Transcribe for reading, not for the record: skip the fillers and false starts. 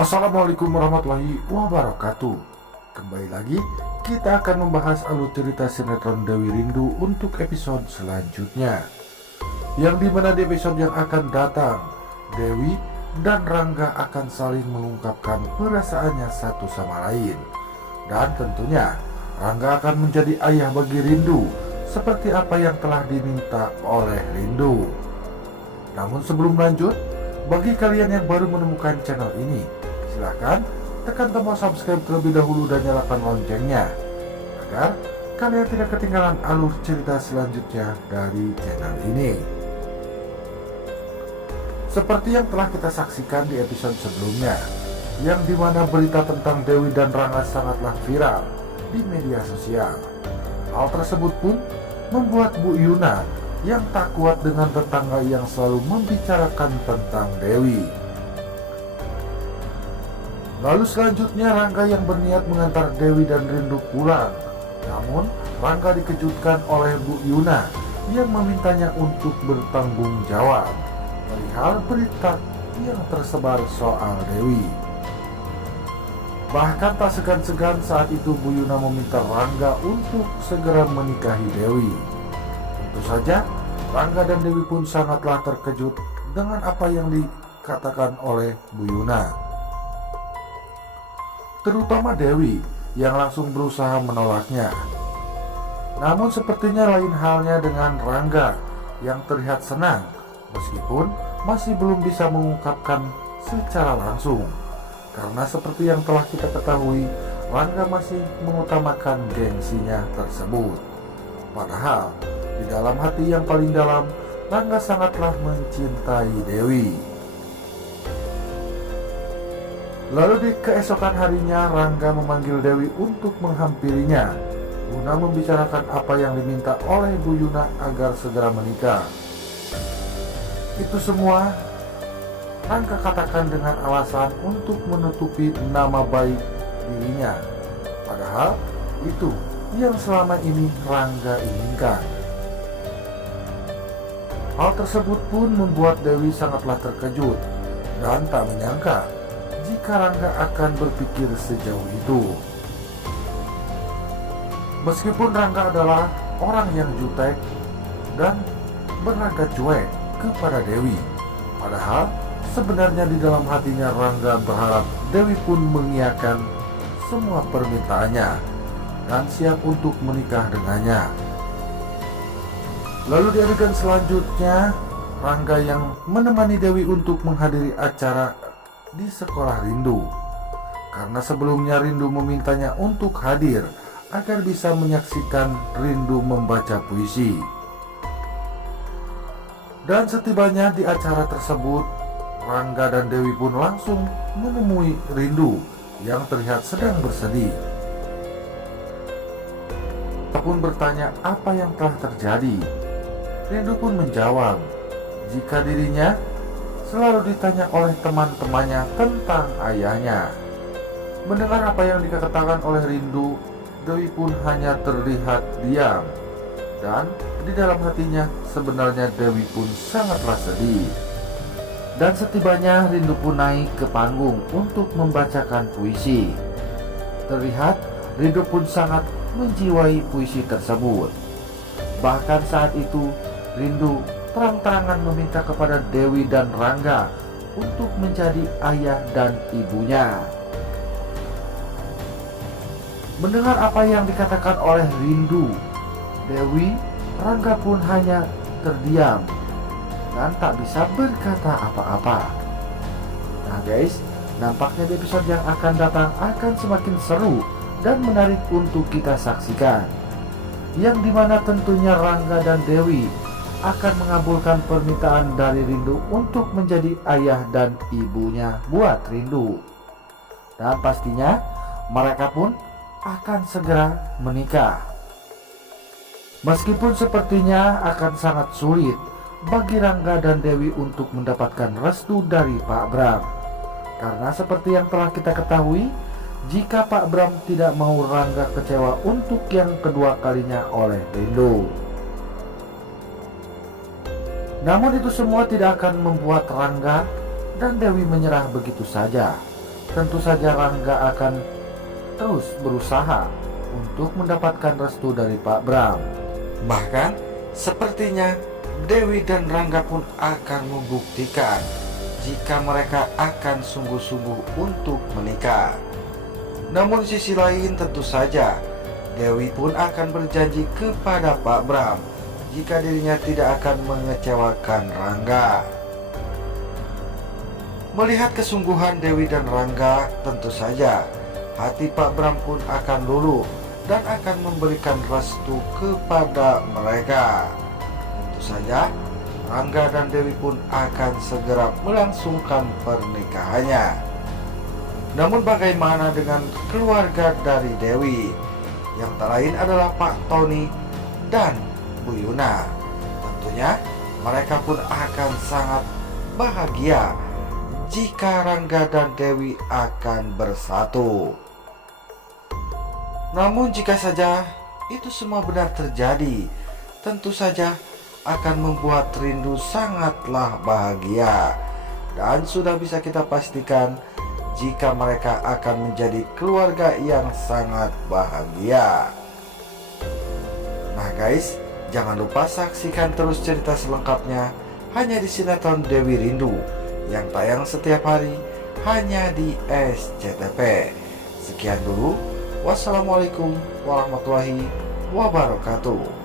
Assalamualaikum warahmatullahi wabarakatuh. Kembali lagi kita akan membahas alur cerita sinetron Dewi Rindu untuk episode selanjutnya, yang dimana di episode yang akan datang Dewi dan Rangga akan saling mengungkapkan perasaannya satu sama lain. Dan tentunya Rangga akan menjadi ayah bagi Rindu seperti apa yang telah diminta oleh Rindu. Namun sebelum lanjut, bagi kalian yang baru menemukan channel ini, silahkan tekan tombol subscribe terlebih dahulu dan nyalakan loncengnya agar kalian tidak ketinggalan alur cerita selanjutnya dari channel ini. Seperti yang telah kita saksikan di episode sebelumnya, yang dimana berita tentang Dewi dan Rangga sangatlah viral di media sosial. Hal tersebut pun membuat Bu Yuna yang tak kuat dengan tetangga yang selalu membicarakan tentang Dewi. Lalu selanjutnya Rangga yang berniat mengantar Dewi dan Rindu pulang. Namun Rangga dikejutkan oleh Bu Yuna yang memintanya untuk bertanggung jawab perihal berita yang tersebar soal Dewi. Bahkan tak segan-segan saat itu Bu Yuna meminta Rangga untuk segera menikahi Dewi. Tentu saja Rangga dan Dewi pun sangatlah terkejut dengan apa yang dikatakan oleh Bu Yuna. Terutama Dewi yang langsung berusaha menolaknya. Namun sepertinya lain halnya dengan Rangga yang terlihat senang meskipun masih belum bisa mengungkapkan secara langsung. Karena seperti yang telah kita ketahui, Rangga masih mengutamakan gengsinya tersebut. Padahal di dalam hati yang paling dalam, Rangga sangatlah mencintai Dewi. Lalu di keesokan harinya, Rangga memanggil Dewi untuk menghampirinya guna membicarakan apa yang diminta oleh Bu Yuna agar segera menikah. Itu semua Rangga katakan dengan alasan untuk menutupi nama baik dirinya. Padahal itu yang selama ini Rangga inginkan. Hal tersebut pun membuat Dewi sangatlah terkejut dan tak menyangka jika Rangga akan berpikir sejauh itu. Meskipun Rangga adalah orang yang jutek dan berlagak cuek kepada Dewi, padahal sebenarnya di dalam hatinya Rangga berharap Dewi pun mengiyakan semua permintaannya dan siap untuk menikah dengannya. Lalu di adegan selanjutnya, Rangga yang menemani Dewi untuk menghadiri acara di sekolah Rindu. Karena sebelumnya Rindu memintanya untuk hadir agar bisa menyaksikan Rindu membaca puisi. Dan setibanya di acara tersebut, Rangga dan Dewi pun langsung menemui Rindu yang terlihat sedang bersedih. Dia pun bertanya apa yang telah terjadi. Rindu pun menjawab jika dirinya selalu ditanya oleh teman-temannya tentang ayahnya. Mendengar apa yang dikatakan oleh Rindu, Dewi pun hanya terlihat diam. Dan di dalam hatinya sebenarnya Dewi pun sangatlah sedih. Dan setibanya Rindu pun naik ke panggung untuk membacakan puisi. Terlihat Rindu pun sangat menjiwai puisi tersebut. Bahkan saat itu Rindu terang-terangan meminta kepada Dewi dan Rangga untuk menjadi ayah dan ibunya. Mendengar apa yang dikatakan oleh Rindu, Dewi, Rangga pun hanya terdiam dan tak bisa berkata apa-apa. Nah guys, nampaknya di episode yang akan datang akan semakin seru dan menarik untuk kita saksikan, yang dimana tentunya Rangga dan Dewi akan mengabulkan permintaan dari Rindu untuk menjadi ayah dan ibunya buat Rindu. Dan pastinya mereka pun akan segera menikah. Meskipun sepertinya akan sangat sulit bagi Rangga dan Dewi untuk mendapatkan restu dari Pak Bram. Karena seperti yang telah kita ketahui, jika Pak Bram tidak mau Rangga kecewa untuk yang kedua kalinya oleh Rindu. Namun itu semua tidak akan membuat Rangga dan Dewi menyerah begitu saja. tentu saja Rangga akan terus berusaha untuk mendapatkan restu dari Pak Bram. Bahkan sepertinya Dewi dan Rangga pun akan membuktikan jika mereka akan sungguh-sungguh untuk menikah. Namun sisi lain tentu saja Dewi pun akan berjanji kepada Pak Bram jika dirinya tidak akan mengecewakan Rangga. Melihat kesungguhan Dewi dan Rangga, tentu saja hati Pak Bram pun akan luluh dan akan memberikan restu kepada mereka. Tentu saja Rangga dan Dewi pun akan segera melangsungkan pernikahannya. Namun bagaimana dengan keluarga dari Dewi? Yang tak lain adalah Pak Tony dan Bu Yuna. Tentunya mereka pun akan sangat bahagia jika Rangga dan Dewi akan bersatu. Namun jika saja itu semua benar terjadi, tentu saja akan membuat Rindu sangatlah bahagia. Dan sudah bisa kita pastikan jika mereka akan menjadi keluarga yang sangat bahagia. Nah guys, jangan lupa saksikan terus cerita selengkapnya hanya di sinetron Dewi Rindu yang tayang setiap hari hanya di SCTV. Sekian dulu, wassalamualaikum warahmatullahi wabarakatuh.